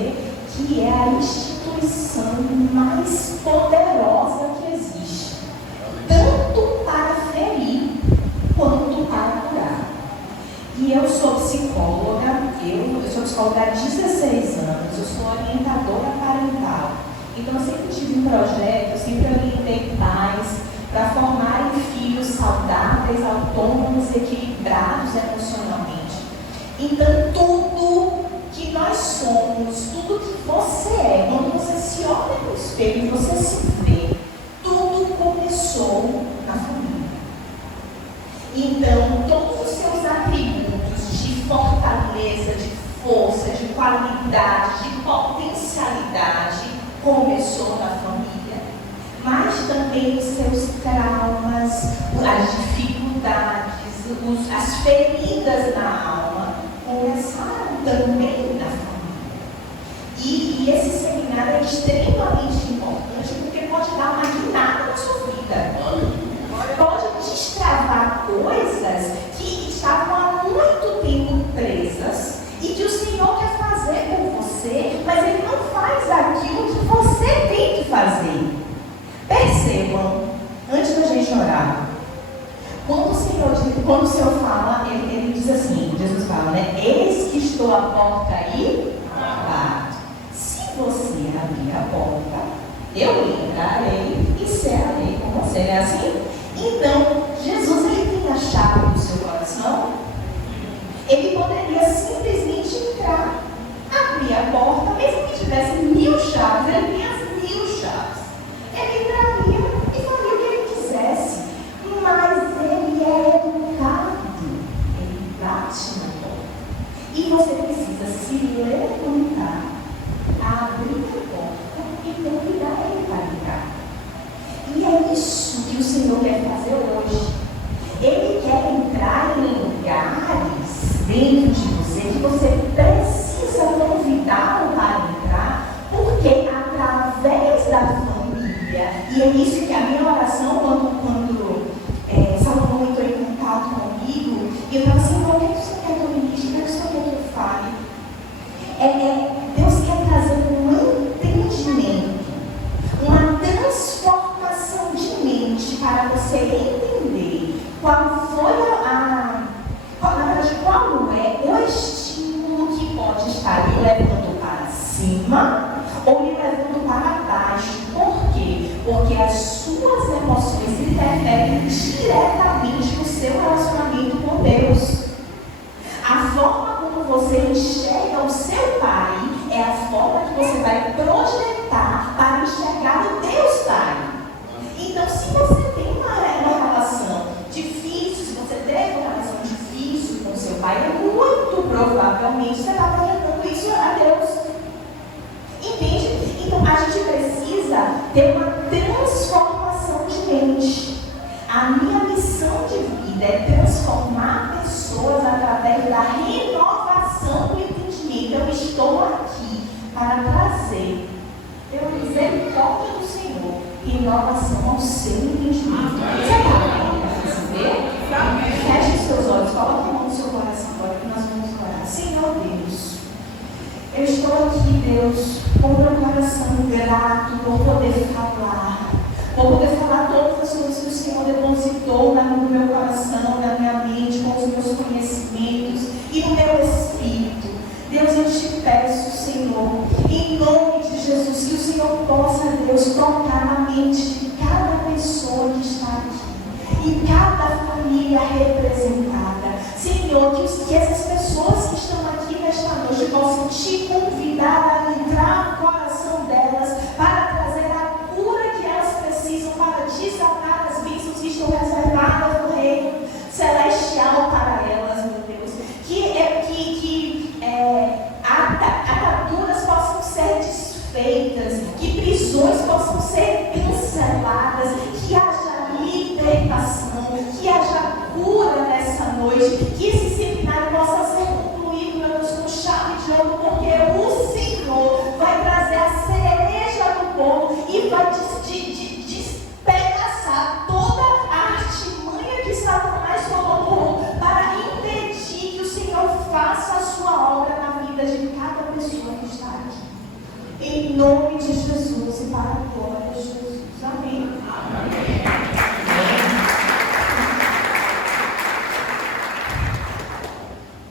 dizer que é a instituição mais poderosa que existe, tanto para ferir quanto para curar. E eu sou psicóloga, eu sou psicóloga há 16 anos, eu sou orientadora parental. Então eu sempre tive um projeto, eu sempre orientei pais para formarem filhos saudáveis, autônomos, equilibrados emocionalmente. Então tudo que nós somos, tudo que você é, quando você se olha no espelho e você se vê, tudo começou na família. Então todos os seus atributos de fortaleza, de força, de qualidade, de potencialidade começou na família, mas também os seus traumas, as dificuldades, as feridas na alma começaram também na família. E esse seminário é extremamente importante porque pode dar uma guinada na sua vida. Pode destravar coisas que estavam há muito tempo presas e que o Senhor quer fazer por você, mas Ele não faz aquilo que você tem que fazer. Percebam, antes da gente orar, quando o Senhor fala, ele diz assim, Jesus fala, né? Eis que estou à porta e bato. Se você abrir a porta, eu entrarei e cearei com você, não é assim? Então, Jesus, ele tem a chave do seu coração. Ele poderia simplesmente entrar, abrir a porta, mesmo que tivesse 1000 chaves, ele tinha as 1000 chaves. Ele entraria e faria o que ele quisesse, mas ele é educado, ele bate na porta. E você precisa se levantar, abrir a porta e convidar ele para entrar. E é isso que o Senhor quer fazer hoje. Ele quer entrar em lugares dentro de você que você precisa convidá-lo para entrar, porque através da família, e é isso que a minha oração, quando Salomão entrou em contato comigo, e eu estava assim, o que é que o Senhor quer que eu ministre? O que é que o Senhor quer que eu fale? Deus quer trazer um entendimento, uma transformação de mente para você entender qual é o estímulo que pode estar lhe levando para cima ou lhe levando para baixo. Por quê? Porque as suas emoções interferem diretamente no seu relacionamento com Deus. A forma como você enxerga o seu pai é a forma que você vai projetar para enxergar o Deus Pai. Então, se você tem uma relação difícil, se você teve uma relação difícil com seu pai, muito provavelmente você está projetando isso a Deus. Entende? Então, a gente precisa ter uma transformação de mente. A minha missão de vida é transformar pessoas através da renovação do entendimento. Eu estou aqui para trazer, pela misericórdia do Senhor, renovação ao seu entendimento. Você está bem para receber? Feche os seus olhos, coloque a mão no seu coração agora que nós vamos orar. Senhor Deus, eu estou aqui, Deus, com o meu coração grato por poder falar todas as coisas que o Senhor depositou no meu coração, na minha mente, com os meus conhecimentos e no meu espírito. Deus, eu te peço, Senhor, em nome de Jesus, que o Senhor possa, Deus, tocar na mente de cada pessoa que está aqui e cada família representada. Senhor, que essas pessoas que estão aqui nesta noite possam te convidar a entrar no coração delas para trazer a cura que elas precisam, para desatar as bênçãos que estão reservadas no reino celestial para elas, meu Deus. Que ataduras possam ser desfeitas, que prisões possam ser canceladas, que haja libertação, que haja cura nessa noite, que esse seminário possa ser concluído, meu Deus, com chave de ouro, porque o Senhor vai trazer a cereja do bolo e vai despedaçar toda a artimanha que Satanás colocou para impedir que o Senhor faça a sua obra na vida de cada pessoa que está aqui. nome de Jesus e para a glória de Jesus. Amém. Amém.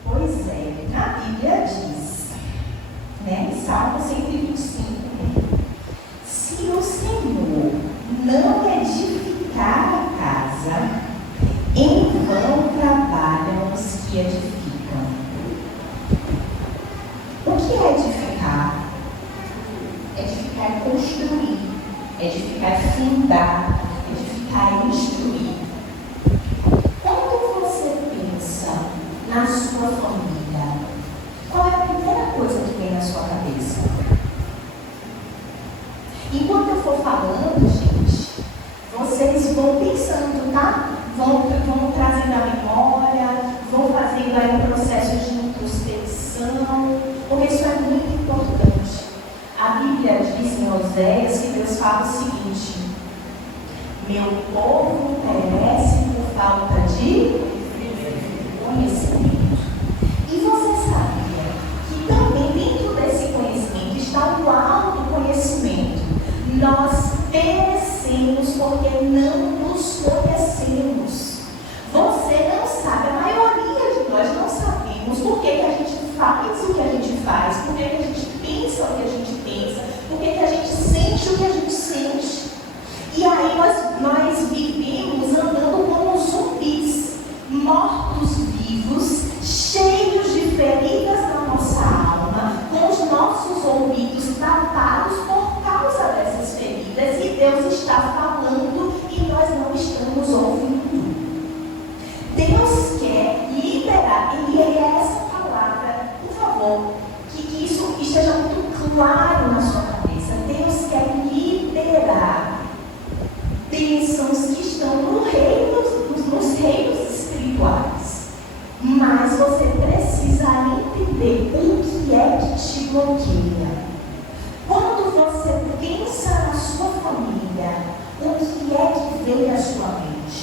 Pois é, na Bíblia diz, né, em Salmo 125, se o Senhor não edificar a casa, em vão trabalham os que edificam. O que é edificar? Edificar é construir, edificar é fundar, edificar é instruir. Quando você pensa na sua família, qual é a primeira coisa que vem na sua cabeça? Enquanto eu for falando, gente, vocês vão pensando, tá? Vão trazendo a memória, vão fazendo aí um processo de introspecção, porque isso é muito importante. A Bíblia diz em Oséias que Deus fala o seguinte: meu povo perece por falta de conhecimento. E você sabia que também dentro desse conhecimento está o autoconhecimento. Nós perecemos porque não nos conhecemos. Você não sabe, a maioria de nós não sabemos por que a gente faz o que a gente faz, por que a gente pensa o que a gente pensa, por que a gente sente o que a gente sente. E aí nós vivemos andando como zumbis, mortos-vivos, cheios de feridas na nossa alma, com os nossos ouvidos tapados por causa dessas feridas, e Deus está falando e nós não estamos ouvindo. Deus quer liberar, e é essa palavra, por favor, que isso esteja muito claro na sua cabeça. Deus quer liberar bênçãos que estão nos reinos espirituais. Mas você precisa entender o que é que te bloqueia. Quando você pensa na sua família, o que é que vem à sua mente?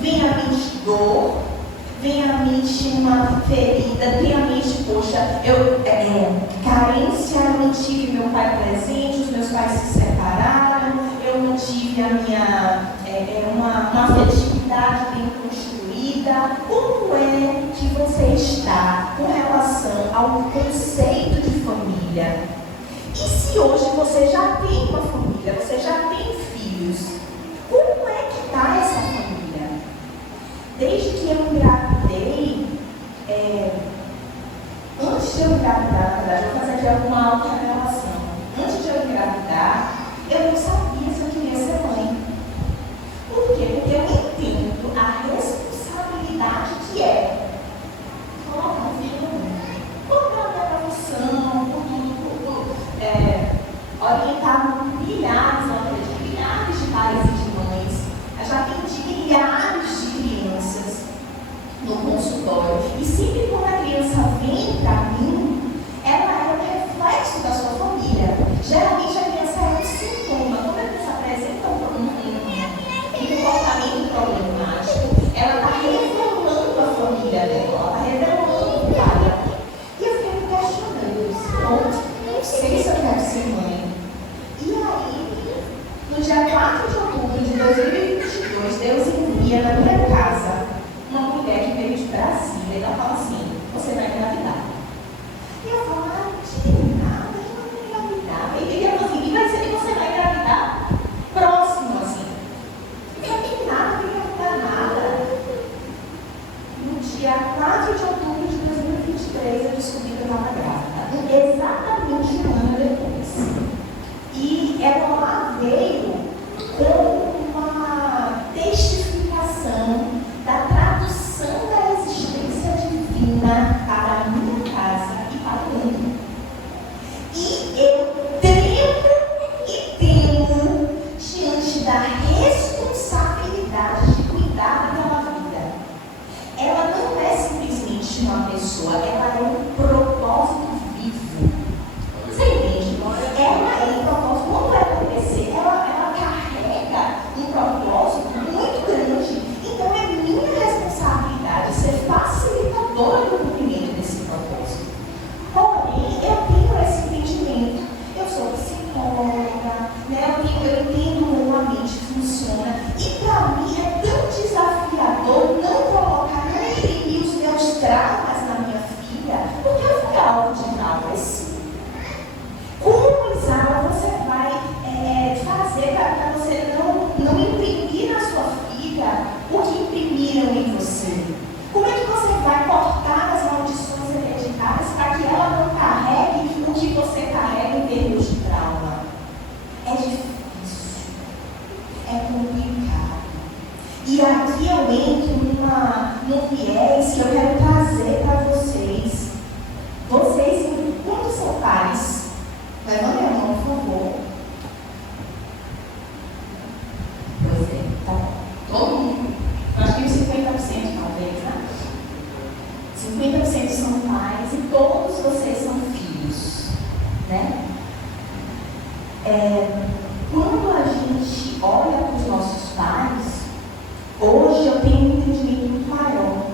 Vem à mente dor, vem à mente uma ferida, vem à mente, poxa, carência, eu não tive meu pai presente, os meus pais se separaram, eu não tive a minha, uma afetividade bem construída. Como é que você está com relação ao conceito de família? E se hoje você já tem uma família, você já tem filhos, como é que está essa família? Desde que eu engravidei, antes de eu engravidar, na verdade, eu vou fazer aqui alguma auto-revelação. Antes de eu engravidar, eu não sabia se eu queria ser mãe. Por quê? Porque eu entendo a responsabilidade que é colocar um filho no mundo. Por causa da profissão, por tudo, orientar milhares de pais e de mães. Eu já atendi milhares de crianças no consultório. E sempre quando a criança vem para mim, ela é um reflexo da sua família. Geralmente a criança é um sintoma. Quando a criança apresenta um comportamento problemático, ela está revelando a família dela, ela está revelando o pai. E eu fiquei me questionando, não sei se eu quero ser mãe. E aí, no dia 4 de outubro de 2022, Deus envia na minha casa uma mulher que veio de Brasília e ela fala assim: você vai engravidar. E eu falo: de nada, eu não vou engravidar. E ela fala assim: e vai ser que você vai engravidar? Próximo, assim. Eu não tem nada, não vai engravidar nada. No dia 4 de outubro de 2023, eu descobri que eu estava grávida. Exatamente um ano depois. E ela lá veio com uma Quando a gente olha para os nossos pais, hoje eu tenho um entendimento muito maior.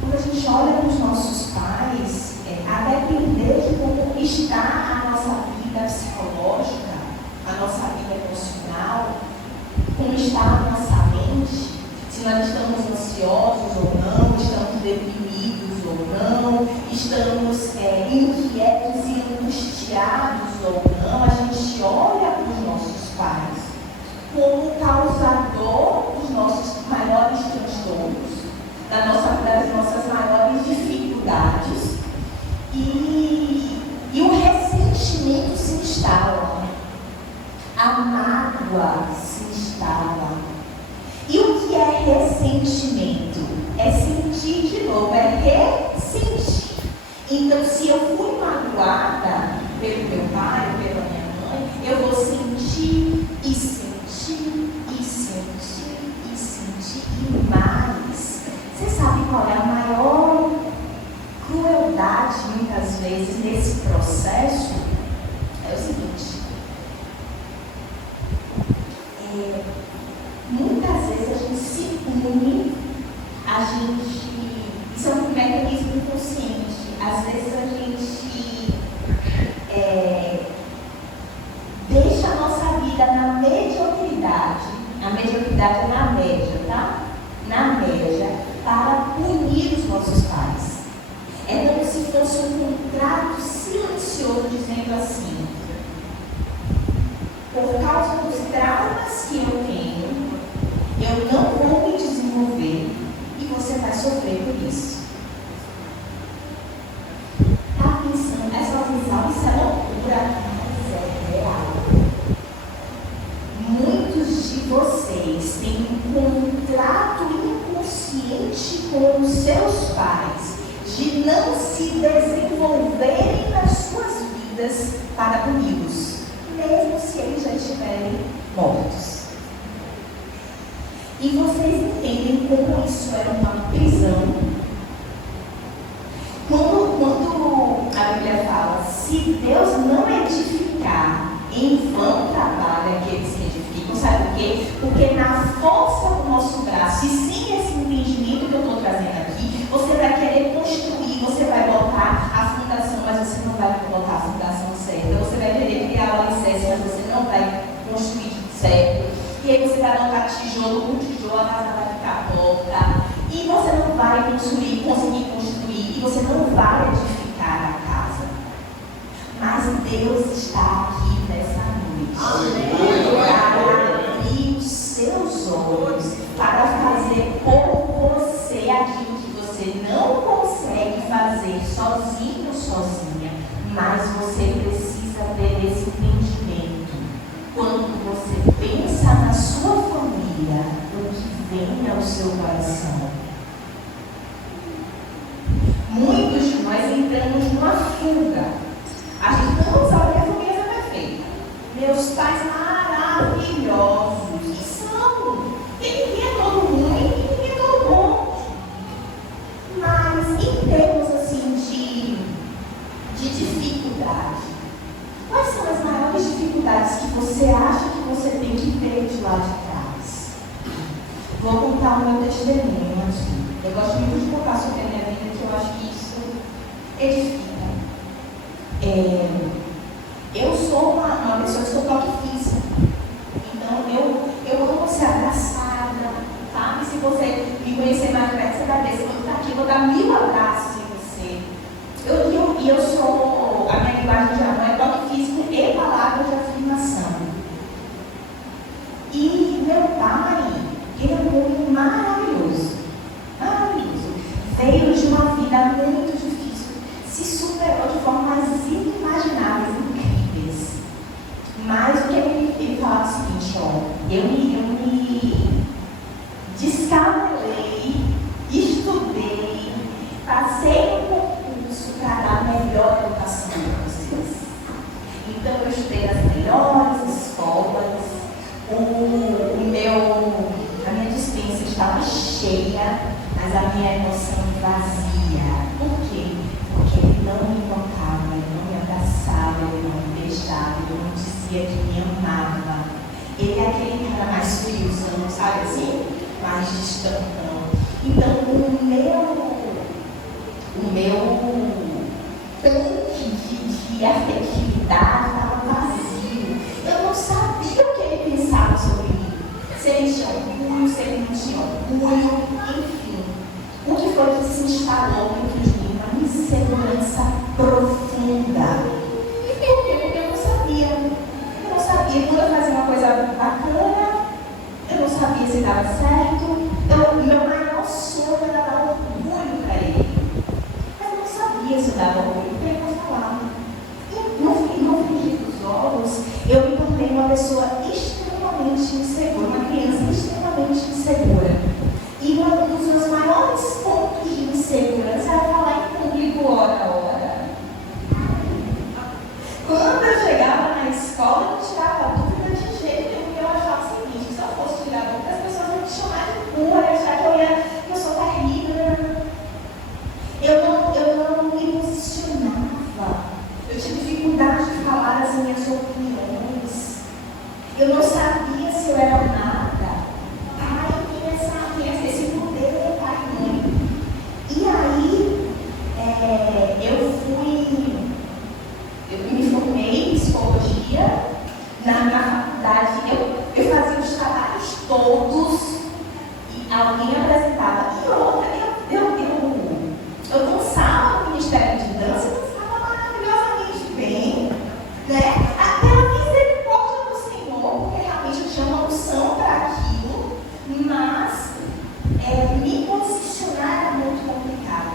Quando a gente olha para os nossos pais, a depender de como está a nossa vida psicológica, a nossa vida emocional, como está a nossa mente, se nós estamos ansiosos ou não, estamos deprimidos ou não, estamos inquietos e angustiados ou não, a gente olha para os nossos pais como causador dos nossos maiores transtornos, das nossas maiores dificuldades, e o ressentimento se instala, a mágoa se instala. E o que é ressentimento? É sentir de novo, é ressentir. Então, se eu fui magoada pelo meu pai, pela minha mãe, eu vou sentir e sentir e sentir e sentir e mais. Você sabe qual é a maior crueldade, muitas vezes, nesse processo? É o seguinte. Muitas vezes a gente se une, isso é um mecanismo inconsciente. Às vezes a gente deixa a nossa vida na mediocridade. A mediocridade é na média, tá? Na média, para punir os nossos pais. É como se fosse um contrato silencioso dizendo assim: por causa dos traumas que eu tenho, eu não vou me desenvolver e você vai sofrer por isso. Está pensando, essa visão, isso é loucura, mas é real. Muitos de vocês têm um contrato inconsciente com os seus pais de não se desenvolverem nas suas vidas para puni-los, mesmo se eles já estiverem mortos. E vocês entendem como isso é uma prisão? Quando a Bíblia fala, se Deus não edificar, em vão trabalha aqueles que edificam, sabe por quê? Porque na força do nosso braço, e sem esse entendimento que eu estou trazendo aqui, você vai querer construir, você vai botar a fundação, mas você não vai botar a fundação certa. Você vai querer criar o alicerce, mas você não vai construir certo. E aí você vai botar tijolo com tijolo, a casa vai ficar torta. E você não vai conseguir construir, e você não vai edificar a casa. Mas Deus está aqui nessa noite para abrir os seus olhos, para fazer por você aquilo que você não consegue fazer sozinho ou sozinha, mas você precisa ter esse entendimento. Quando você pensa na sua família, o que vem ao seu coração. Muitos de nós entramos numa fuga. A gente não sabe que a família é perfeita. Meus pais maravilhosos. E são. E ninguém é todo ruim, e ninguém é todo bom. Mas em termos assim de dificuldade, quais são as maiores dificuldades que você acha que você tem que ter de lá de trás? Vou contar o meu testemunho aqui. Eu gosto muito de contar sobre a minha vida, que eu acho que isso edifica. Eu sou uma pessoa que sou toque física. Então eu amo ser abraçada, sabe? Se você me conhecer mais perto, você vai ver. Se eu estar aqui, eu vou dar 1000 abraços em você. Eu sou, a minha linguagem de amor é toque físico e palavras de afirmação. E meu pai, ele é um homem maravilhoso. Maravilhoso. Veio de uma vida muito difícil, se superou de formas inimagináveis, incríveis. Mas o que ele fala é o seguinte, eu me descabelei, estudei, passei no concurso para dar a melhor educação para vocês. Então eu estudei nas melhores escolas, a minha dispensa estava cheia, mas a minha emoção vazia. Por quê? Porque ele não me tocava, ele não me abraçava, ele não me beijava, ele não me dizia dizia que me amava. Ele é aquele cara mais friozão, sabe assim? Mais distantão. Então, o meu tanque de afetividade estava vazio. Eu não sabia o que ele pensava sobre mim. Se ele tinha orgulho, se ele não tinha orgulho, enfim. O que foi que se instalou dentro de mim? Uma insegurança profunda. Porque eu não sabia. Eu não sabia quando eu fazia uma coisa bacana, eu não sabia se dava certo. Meu maior sonho era dar orgulho para ele. Mas eu não sabia se dava orgulho, porque ele não falava. E no frigir dos ovos, eu me tornei uma pessoa extremamente insegura, uma criança extremamente insegura. E um dos meus maiores pontos de insegurança era falar em público hora a hora. Quando eu chegava na escola, eu tirava dúvida de jeito nenhum, porque eu achava o seguinte: se eu fosse tirar dúvida, as pessoas iam me chamar de burra, achar que eu sou terrível. Eu não me posicionava. Eu tinha dificuldade de falar as minhas opiniões. Eu não sabia se eu era nada. Esse poder do pai e mãe. E aí, eu me formei em psicologia. Na faculdade, eu fazia os trabalhos todos e alguém apresentava. E outra, eu dançava no Ministério de Dança, dançava maravilhosamente bem, né? Pela misericórdia do Senhor, porque realmente eu tinha uma unção para aquilo, mas me posicionar era muito complicado.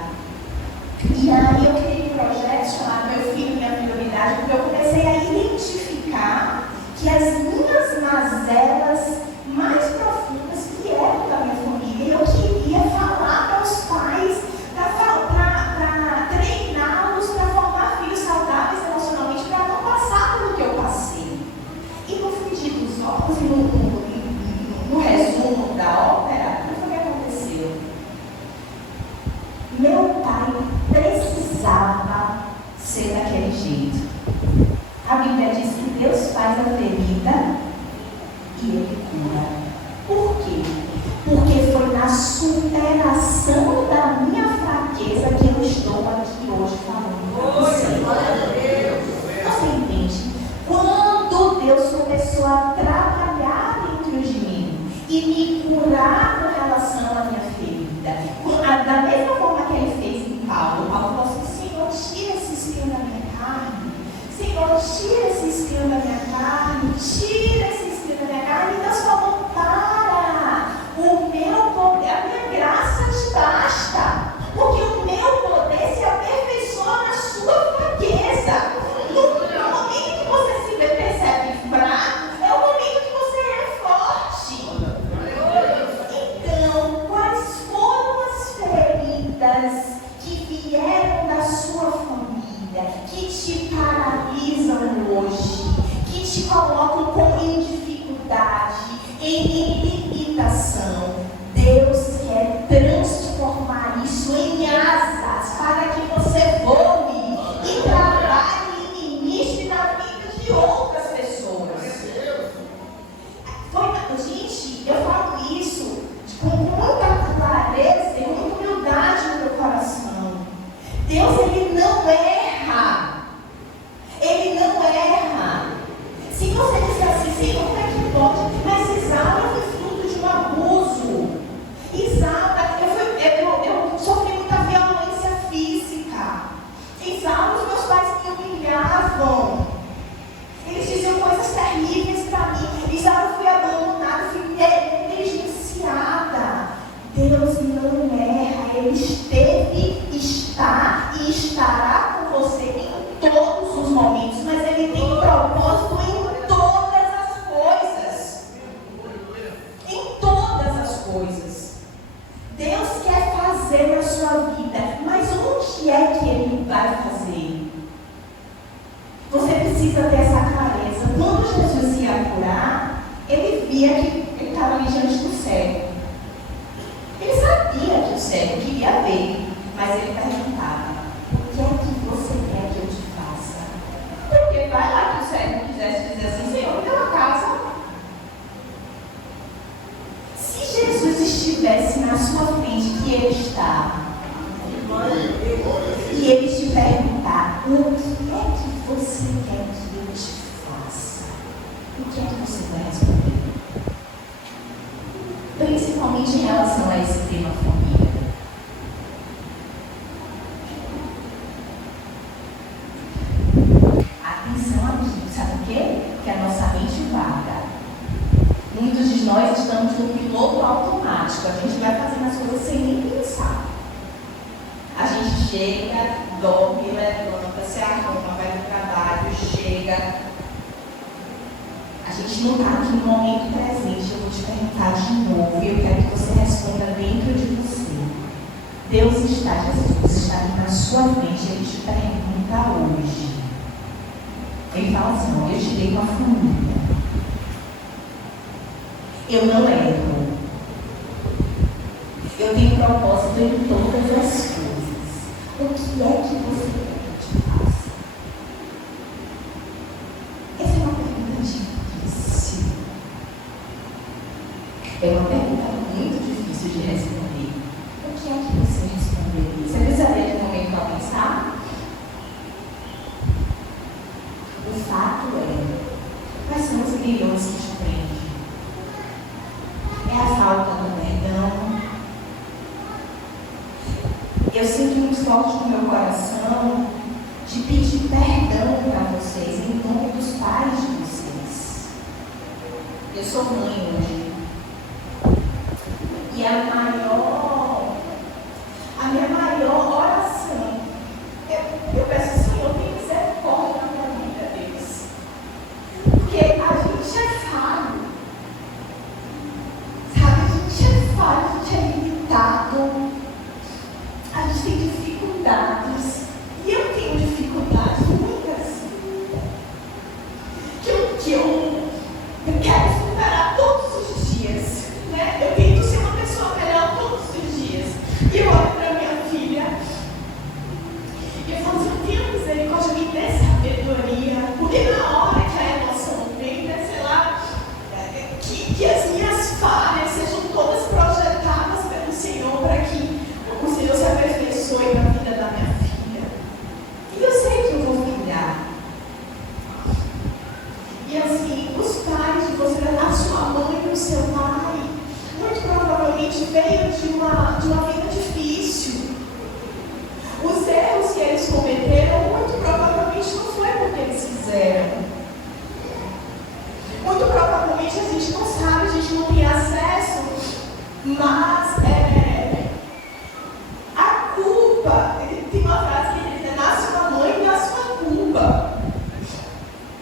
E aí eu criei um projeto chamado Meu Filho, Minha Prioridade, porque eu comecei a identificar que as minhas mazelas mais profundas vieram da minha família. E eu queria falar para os pais, para treiná-los, para formar filhos saudáveis emocionalmente, para não passar pelo que eu passei. E no frigir dos ovos, no resumo da ópera, o que aconteceu? Meu pai precisava ser daquele jeito. A Bíblia diz que Deus faz a ferida e Ele cura. Por quê? Porque foi na superação da minha fraqueza que eu estou aqui hoje falando com você. Você entende? Quando Deus começou a trabalhar dentro de mim e me curar com relação à minha ferida, da mesma forma que Ele fez em Paulo falou assim: Senhor, tira esse espinho da minha carne. Senhor, tira esse espinho da minha carne. Tira esse espinho da minha carne. E Deus falou: para. O meu poder, a minha graça te basta. Porque o meu poder se aperfeiçoa na sua fraqueza. No momento que você se percebe fraco, é o momento que você é forte. Então, quais foram as feridas que vieram da sua família, que te paralisam hoje, que te colocam em dificuldade, em limitação? Deus quer transformar isso em asas para que você voe e trabalhe e ministre na vida de outras pessoas. Gente, eu falo isso com muita clareza e muita humildade no meu coração. Deus, Ele não erra. Ele não erra. Se você disser assim: Senhor, como é que pode? Mas Isaura foi fruto de um abuso. Isaura, eu sofri muita violência física. Isaura, os meus pais me humilhavam. Eles diziam coisas terríveis para mim. Isaura, fui abandonada, fui negligenciada. Deus não erra. Ele esteve, está e estará com você em todos os momentos, mas Ele tem um propósito em todas as coisas. Em todas as coisas. Deus quer fazer na sua vida, mas onde é que Ele vai fazer? Você precisa ter essa clareza. Quando Jesus ia curar, Ele via que Ele estava ali diante do cego. Ele sabia que o cego queria ver, mas Ele perguntava: o que é que você quer que eu te faça? Porque vai lá que o cego quisesse dizer dizer assim: Senhor, me dá uma casa. Se Jesus estivesse na sua frente, que Ele está, e Ele te perguntar: o que é que você quer que eu te faça? O que é que você vai responder? Principalmente em relação a esse tema família. Atenção aqui, sabe o quê? Que a nossa mente vaga. Muitos de nós estamos no piloto automático. A gente vai fazendo as coisas sem nem pensar. A gente chega, dorme, levanta, se arruma, vai no trabalho, chega. A gente não está aqui no momento presente. Eu vou te perguntar de novo e eu quero que você responda dentro de você. Deus está, Jesus está aqui na sua frente. Ele te pergunta hoje. Ele fala assim: eu te dei uma família. Eu não erro. Eu tenho propósito em todas as coisas. O que é que você quer que eu te faça? Essa é uma pergunta difícil. É uma pergunta muito difícil de responder. O que é que você responderia? Você precisaria de um momento para pensar? O fato é, quais são os grilhões que te prendem? É a falta do perdão. Eu sinto muito forte no meu coração de pedir perdão para vocês em nome dos pais de vocês. Eu sou mãe hoje. E a minha maior oração, eu peço, Senhor, tem misericórdia na minha vida deles. Porque a gente é falho. Sabe, a gente é falho, a gente é limitado. A gente tem dificuldades. E eu tenho dificuldades muitas. Que eu quero superar todos os dias. Né? Eu tento ser uma pessoa melhor todos os dias. E eu olho para minha filha e eu falo assim: tenha misericórdia, me dê sabedoria. Porque na hora que a emoção vem, né, sei lá, que as minhas falhas sejam todas projetadas pelo Senhor para que o Senhor se aperfeiçoe na vida da minha filha. E eu sei que eu vou filhar. E assim, os pais de você, a sua mãe e o seu pai, muito provavelmente veio de uma vida difícil. Os erros que eles cometeram, muito provavelmente não foi porque eles fizeram. Muito provavelmente a gente não sabe, a gente não tem acesso, mas a culpa, tem uma frase que ele diz: na sua mãe e na sua culpa.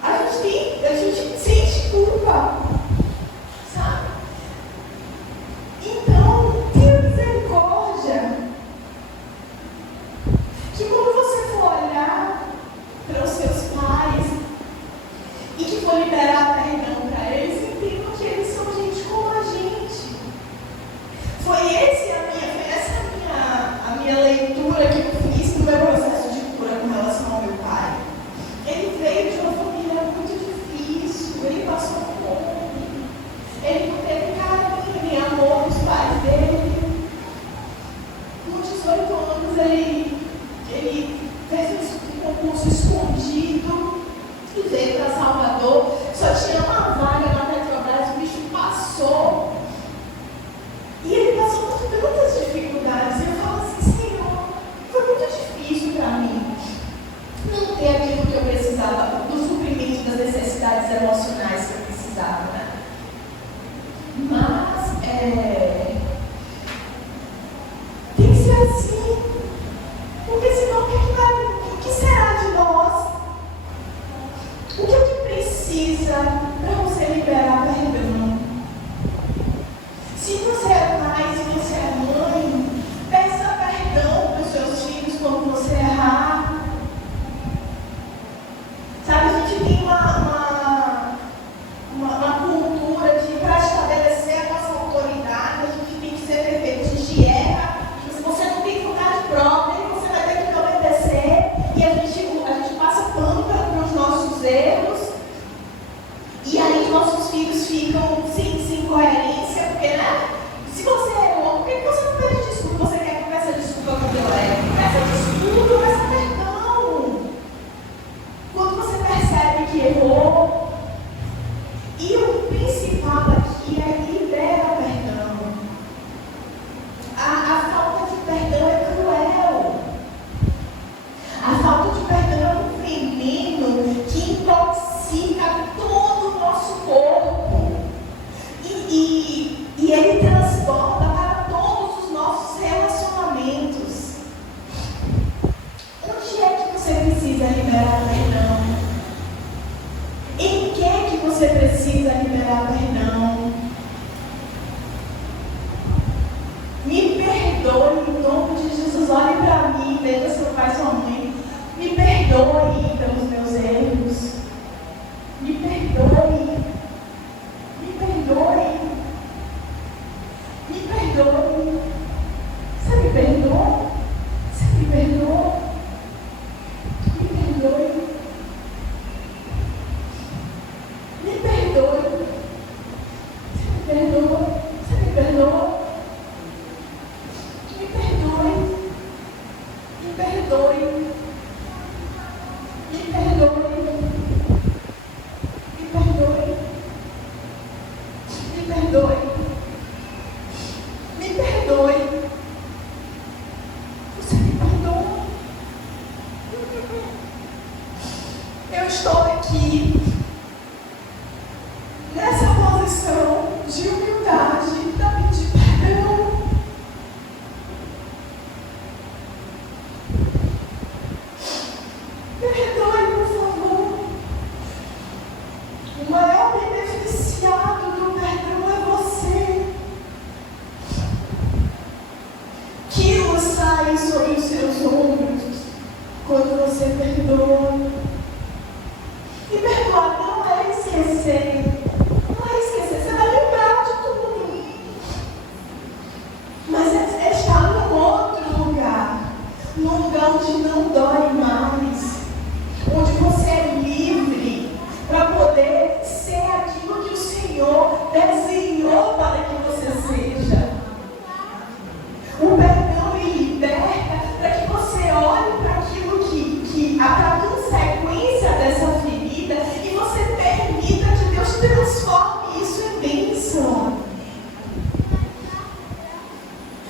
A gente sente culpa, sabe? Então, tenha misericórdia. Que quando você for olhar para os seus pais e que for liberar perdão para eles, entendam que eles são gente como a gente. Foi essa a minha leitura que eu fiz no meu processo de cura com relação ao meu pai. Ele veio de uma família muito difícil, ele passou fome, ele não teve carinho nem amor dos pais dele. Com 18 anos ele fez um concurso escondido e veio para Salvador. Só tinha uma vaga na Petrobras, o bicho passou. E ele passou por tantas dificuldades. Eu falo assim: Senhor, foi muito difícil para mim não ter aquilo que eu precisava, do suprimento das necessidades emocionais que eu precisava, né? Mas tem que ser assim. Porque senão o que será de nós? O que é que precisa para você liberar perdão? Se você é pai, se você é mãe, peça perdão para os seus filhos quando você errar. Sabe, a gente tem uma cultura de, para estabelecer a nossa autoridade, a gente tem que ser perfeito. A gente erra, se você não tem vontade própria, você vai ter que obedecer. E a gente passa pano para os nossos erros. precisa liberar perdão. Me perdoe em nome de Jesus. Olhe para mim, veja seu pai e sua mãe. Me perdoe pelos meus erros. Me perdoe. Me perdoe. Me perdoe. Você me perdoa? Você me perdoa? Me perdoe. Me perdoe. Você me perdoa? Você me perdoa? Me perdoe. Me perdoe. Me perdoe. Me perdoe. Me perdoe. Me perdoe. Você me perdoa? Eu estou aqui nessa posição de humildade para pedir perdão. Me perdoe, por favor. O maior beneficiado do perdão é você. Quilos saem sobre os seus ombros quando você perdoa. E perdoar não é esquecer. Não é esquecer. Você vai lembrar de tudo. Mas é estar num outro lugar. Num lugar onde não dói mais. Onde você é livre para poder ser aquilo que o Senhor desenhou para que você seja. O perdão me liberta para que você olhe para aquilo que a consequência dessa ferida e você permita que Deus transforme isso em bênção.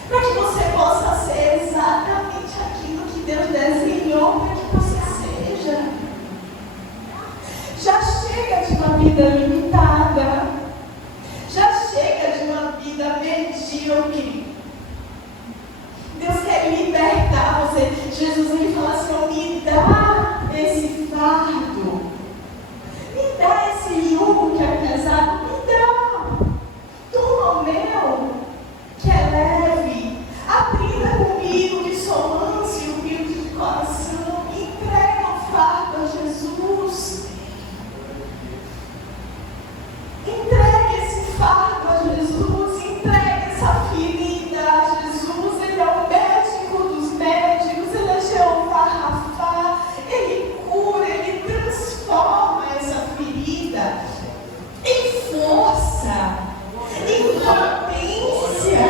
Para que você possa ser exatamente aquilo que Deus desenhou para que você seja. Já chega de uma vida limitada. Já chega de uma vida medíocre. Deus quer libertar você. Jesus ele fala assim: me dá esse fardo. Me dá esse jugo que é pesado. Me dá. Toma o meu, que é leve. Aprenda comigo que sou manso e humilde de coração. Entrega o fardo a Jesus. Entregue esse fardo a Jesus. Entregue essa ferida a Jesus. Ele é o médico dos médicos. Ele é Jeová Rafá. Ele cura, ele transforma essa ferida em força, em potência,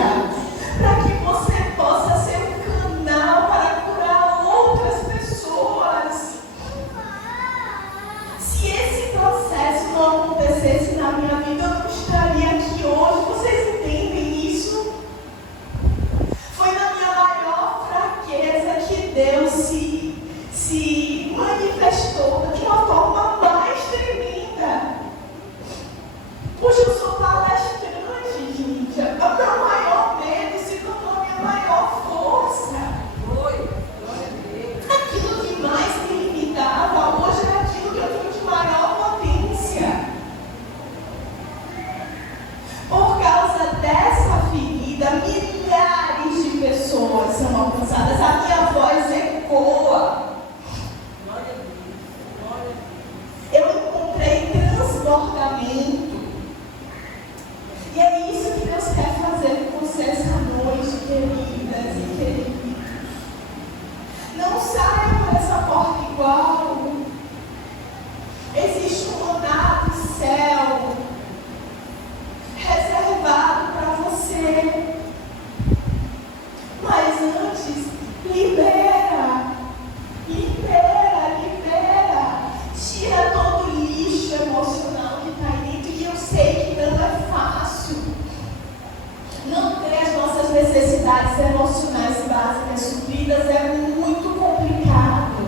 para que você possa ser um canal para curar outras pessoas. Se esse processo não acontecesse na minha vida, eu não estaria aqui hoje. Vocês entendem isso? Foi na minha maior fraqueza que Deus se manifestou de uma forma mais tremenda. Hoje eu sou palestrante, gente. O meu maior medo se tornou a minha maior força. Aquilo que mais me limitava, hoje é aquilo que eu tenho de maior potência. Por causa dessa ferida, milhares de pessoas são alcançadas. A minha voz ecoa. Eu encontrei transbordamento. E é isso que Deus quer fazer com você essa noite, queridas e queridos. Não saia por essa porta igual. Existe um mandato céu reservado para você. Mas antes, libera. Libera, libera. Tira todo o lixo emocional que está aí dentro. E eu sei que não é fácil. Não ter as nossas necessidades emocionais básicas supridas é muito complicado.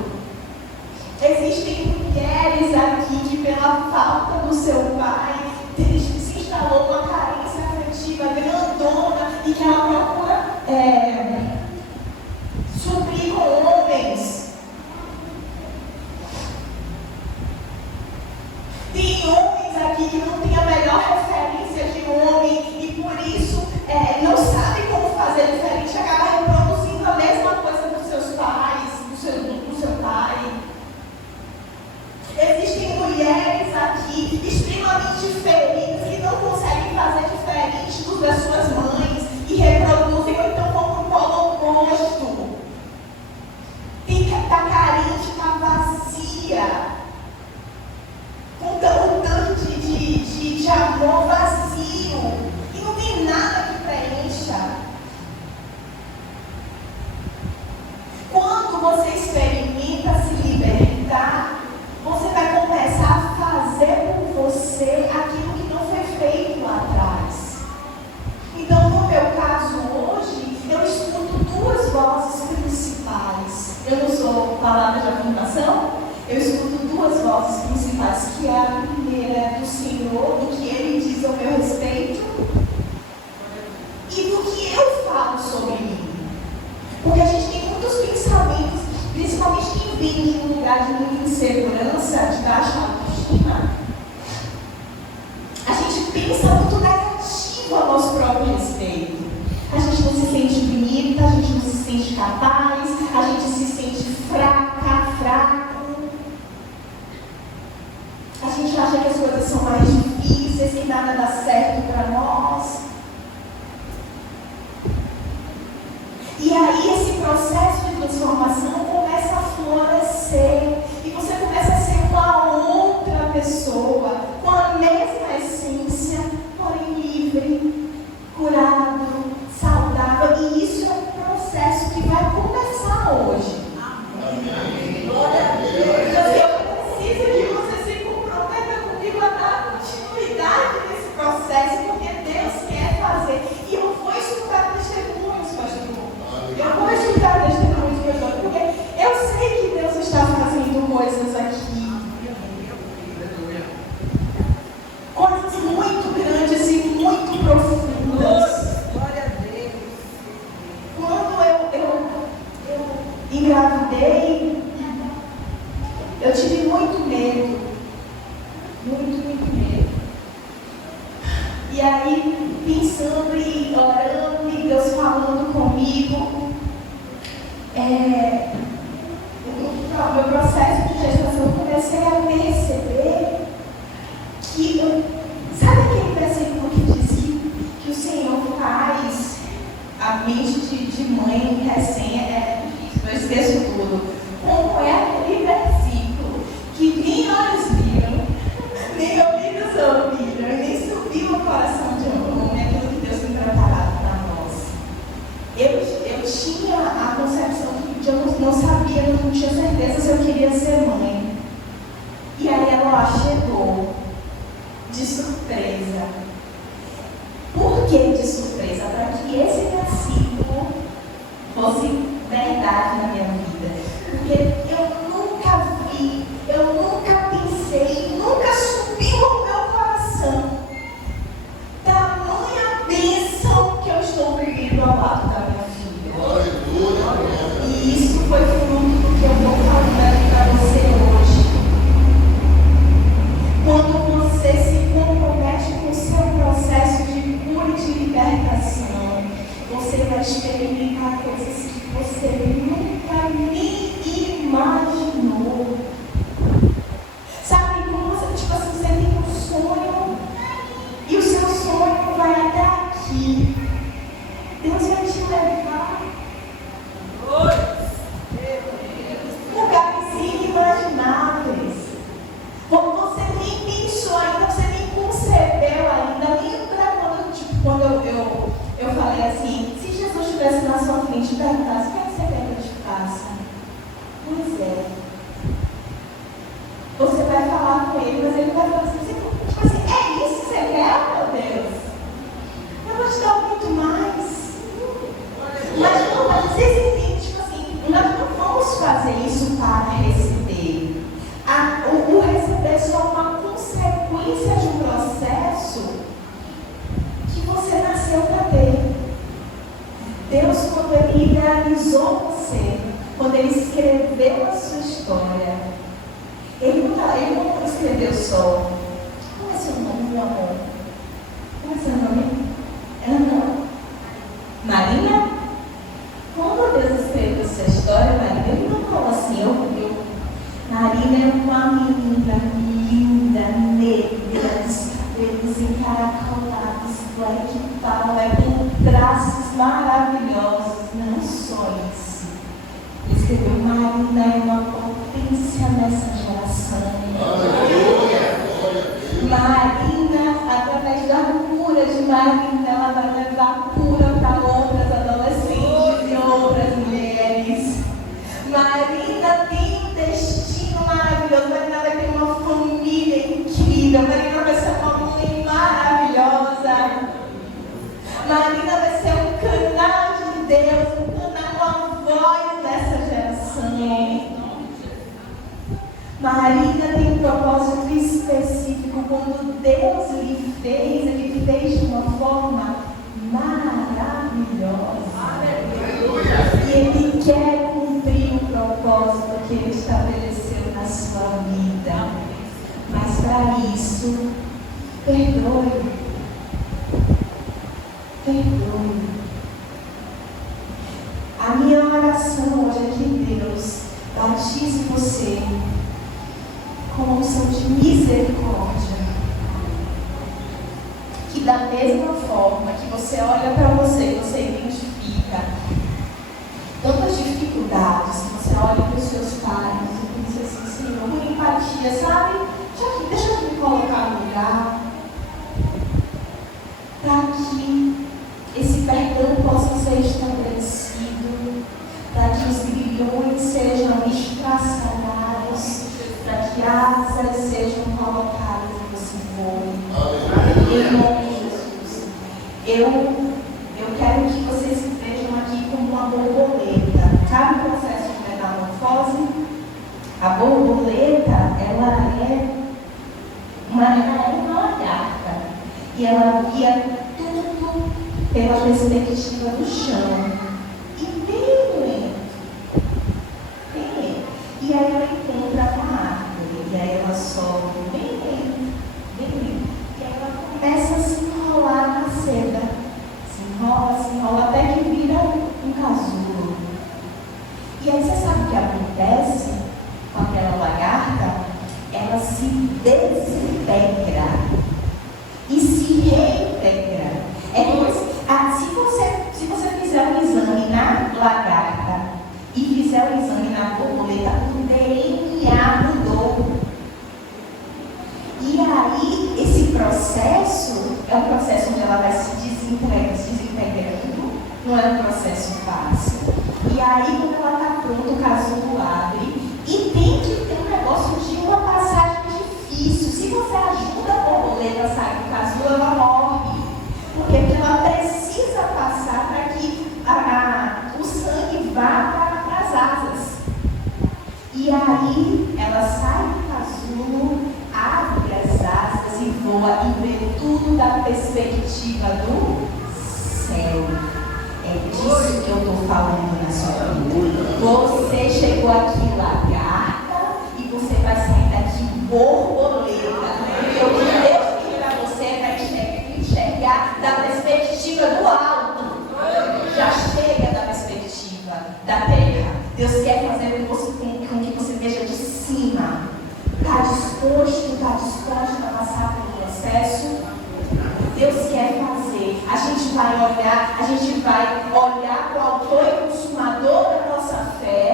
Existem mulheres aqui que, pela falta do seu pai, se instalou uma carência afetiva grandona e que ela procura suprir com homens. Tem homens aqui e que não tem a melhor referência de homem e por isso não sabe como fazer diferente, acaba reproduzindo a mesma coisa dos seus pais, do seu pai. Existem mulheres aqui extremamente feridas que não conseguem fazer diferente dos das suas mães e reproduzem, ou então vão para o polo oposto. Está carente, está vazia, com um tanto de amor vazio, e não tem nada que preencha. Quando você experimenta se libertar, você vai começar a fazer por você aquilo que não foi feito lá atrás. Então, no meu caso hoje, eu escuto duas vozes principais. Eu não sou palavra de afirmação, eu escuto duas vozes principais, que é a primeira do Senhor, do que Ele diz ao meu respeito, e do que eu falo sobre mim. Porque a gente tem muitos pensamentos, principalmente quem vem de um lugar de muita insegurança, de baixa autoestima. A gente pensa muito negativo a nosso próprio respeito. A gente não se sente bonita, a gente não se sente capaz, a gente se sente fraco. A gente acha que as coisas são mais difíceis, que nada dá certo para nós. E aí esse processo de transformação começa a florescer. E você começa a ser uma outra pessoa, com a mesma essência, porém livre, curado, saudável. E isso é um processo que vai começar hoje. Amém. Glória a Deus. Eu preciso que você se comprometa comigo a dar continuidade nesse processo, porque Deus quer fazer. E eu vou escutar testemunhos, pastor. Eu vou escutar testemunhos, pastor, porque eu sei que Deus está fazendo coisas aqui. Coisas muito grandes e muito profundas. Glória a Deus. Quando eu engravidei, eu tive muito medo. Muito medo. E aí, pensando e orando, e Deus falando comigo, no meu processo de gestação, eu comecei a perceber que, sabe aquele versículo que diz que o Senhor faz a mente de mãe recém, eu esqueço tudo. Como é aquele versículo que nem olhos viram, nem ouvidos ouviram, e nem subiu no coração de um homem aquilo que Deus tem preparado para nós. Eu tinha a concepção de eu não sabia, eu não tinha certeza se eu queria ser mãe. E aí ela chegou de surpresa. Por que de surpresa? Para que esse versículo fosse verdade na minha vida. Porque eu nunca vi, eu nunca pensei, nunca subiu ao meu coração tamanha bênção que eu estou vivendo ao lado da minha filha. E isso foi fruto do que eu vou falando para você hoje. Quando você se compromete com o seu processo de cura e de libertação, você vai experimentar coisas que você nunca nem imaginou. Sabe, quando você, você tem um sonho e o seu sonho vai até aqui, Deus vai te levar lugares inimagináveis. Você nem pensou ainda, você nem concebeu ainda. Lembra quando eu falei assim, se Jesus estivesse na sua frente e perguntasse, o que é que você quer que eu te faça? Pois é. Você vai falar com ele, mas ele vai falar assim, tipo assim, é isso que você quer, meu Deus? Eu vou te dar muito mais. Mas vocês entendem, tipo assim, nós não vamos fazer isso para receber. O receber é só uma consequência de um processo que você nasceu para ter. Deus, quando Ele idealizou você, quando Ele escreveu a sua história, Ele não escreveu só, qual é seu nome? é que tal, é com traços maravilhosos, não só isso. Ele escreveu: Marina é uma potência nessa geração. Marina, através da cura de Marina, ela vai levar cura para outras adolescentes e outras mulheres. Marina tem um destino maravilhoso. Marina vai ter uma família incrível. Marina vai ser uma mãe maravilhosa. Marina vai ser um canal de Deus, um canal, uma voz dessa geração. Marina tem um propósito específico. Quando Deus lhe fez, Ele fez de uma forma maravilhosa. E Ele quer cumprir o propósito que Ele estabeleceu na sua vida. Mas para isso, perdoe. Perdoe. A minha oração hoje é que Deus batize você com a unção de misericórdia. Que da mesma forma que você olha para você, você identifica tantas dificuldades, você olha para os seus pais e pensa assim: Senhor, com empatia, sabe? Deixa eu me colocar no lugar, para que esse perdão possa ser estabelecido, para que os grilhões sejam estraçalhados, para que asas sejam colocadas no seu voo. Em nome de Jesus. Eu quero que vocês vejam aqui como uma borboleta. Sabe o processo de metamorfose? A borboleta, ela é uma lagarta. E ela via tudo pela perspectiva do chão. E bem lento. E aí ela encontra uma árvore. E aí ela sobe bem lento. E aí ela começa a se enrolar na seda. Se enrola até que vira um casulo. E aí você sabe o que acontece com aquela lagarta? Ela se desintegra e se reintegra. É como se você fizer um exame na lagarta e fizer um exame na borboleta, o DNA mudou. E aí, esse processo é um processo onde ela vai se desintegrando, não é um processo fácil. E aí, quando ela está pronta, o casulo abre e tem que ter um negócio de uma passagem difícil. Se você ajuda a borboleta a sair do casulo, ela morre. Porque ela precisa passar para que o sangue vá para as asas. E aí, ela sai do casulo, abre as asas e voa e vê tudo da perspectiva do céu. É disso que eu estou falando na sua vida. Você chegou aqui lagarta e você vai sair daqui borboleta. Porque o que Deus tem para você é para enxergar da perspectiva do alto. Já chega da perspectiva da terra. Deus quer fazer com que você veja de cima. Está disposto a passar pelo processo? Deus quer fazer. A gente vai olhar para o autor e consumador da nossa fé,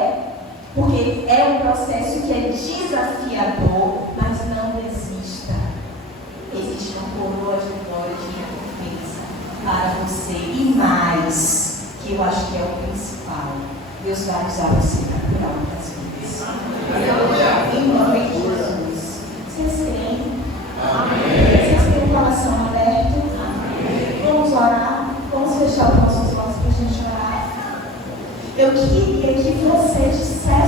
porque é um processo que é desafiador, mas não desista. Existe uma coroa de glória, de recompensa para você. E mais, que eu acho que é o principal, Deus vai usar você para curar muitas vidas. Em nome de Jesus. Vocês têm? Amém. Vocês têm o coração aberto? Amém. Vamos orar? Vamos fechar os nossos olhos para a gente orar. Eu queria que você dissesse